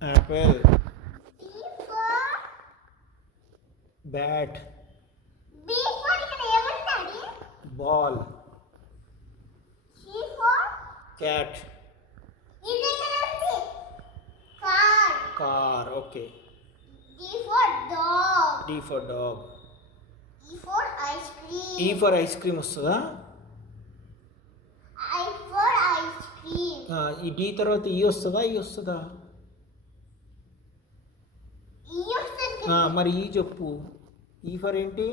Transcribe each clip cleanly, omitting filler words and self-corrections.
Apple. B for Bat. B for ఇక్కడ ఏముంది? Ball. C for Cat. ఇది ఎక్కడ ఉంది? Car. Car. Okay. D for dog. D for dog. E for ice cream. E for ice cream వస్తుందా? I for ice cream. ఈ D తర్వాత E వస్తుందా? E వస్తుందా? E వస్తుంది. మరి ఈ చెప్పు. ఈ ఫర్ ఏంటి?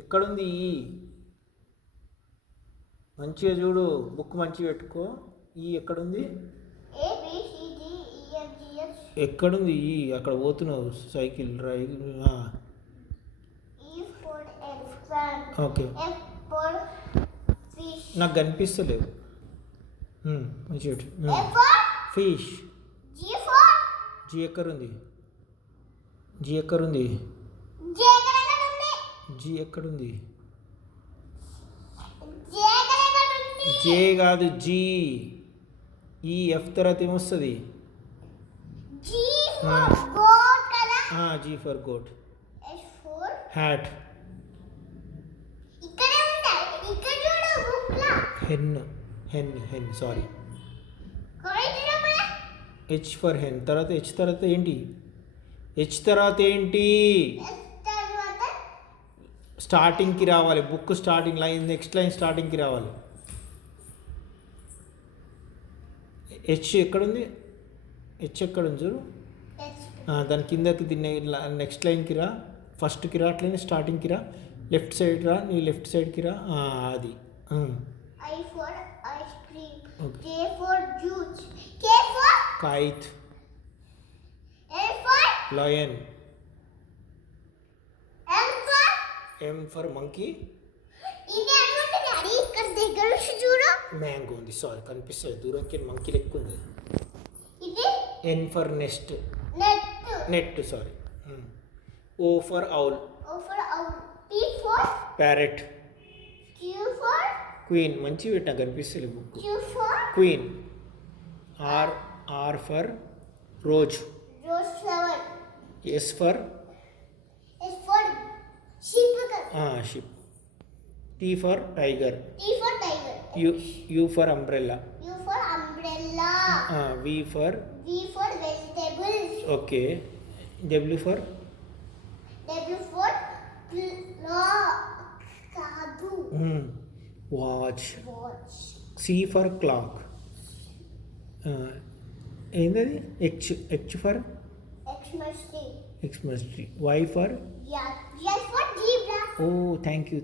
ఎక్కడుంది ఈ? మంచిగా చూడు, బుక్ మంచిగా పెట్టుకో. ఈ ఎక్కడుంది? A B C D E F G H. ఎక్కడుంది ఈ? అక్కడ పోతున్నావు cycle E for elephant. Okay. F for fish. నాకు కనిపిస్తలేదు. మంచిగా F for fish. G for G ఎక్కడుంది? జీ ఎక్కడుంది? J ఎక్కడ ఉంది? జీ ఎక్కడుంది? J ఎక్కడ ఉంది? జే కాదు, జీ. ఈ ఎఫ్ తర్వాత ఏమొస్తుంది? G for goat కదా? G for goat. H for hat. ఇక్కడే ఉంది. ఇక్కడ చూడు బుక్ లా. Hen sorry. కరెక్ట్ చెప్పలే? H for hen. తర్వాత హెచ్ తర్వాత ఏంటి? హెచ్ తర్వాత ఏంటి? S తర్వాత స్టార్టింగ్కి రావాలి. Book starting line, next line స్టార్టింగ్కి రావాలి. హెచ్ ఎక్కడుంది? హెచ్ ఎక్కడుంది చూడు. H. దాని కిందకి దీన్ని నెక్స్ట్ లైన్కి రా, ఫస్ట్కి రా, అట్లనే స్టార్టింగ్కి రా, లెఫ్ట్ సైడ్ రా, నీ లెఫ్ట్ సైడ్కి రా. అది I for ice cream. Okay. J for juice. K for kite. L for lion. M for M for monkey. ఇది అనుకుంటే డాడీ ఇక్కడ దగ్గర నుంచి చూడు. మ్యాంగో ఉంది. సారీ, కనిపిస్తుంది దూరంకి, మంకీ లెక్క ఉంది. ఇది N for nest. Net. Net sorry. O for owl. O for owl. P for parrot. Q for queen. మంచి పెట్టినా కనిపిస్తుంది book. Q for queen. R for rose. rose flower. S for S for sheep కదా? Ship. T for tiger. T for tiger. U for umbrella. U for umbrella. V for V for vegetables. Okay. W for W for clock. కాదు. Watch. Watch. C for clock. ఏంటది? H for Xmas tree. Xmas tree. Y for Yeah. Yes for zebra. Oh thank you.